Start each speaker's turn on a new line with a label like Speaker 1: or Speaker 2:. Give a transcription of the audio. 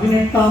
Speaker 1: திருச்சிற்றம் பதினெட்டாம்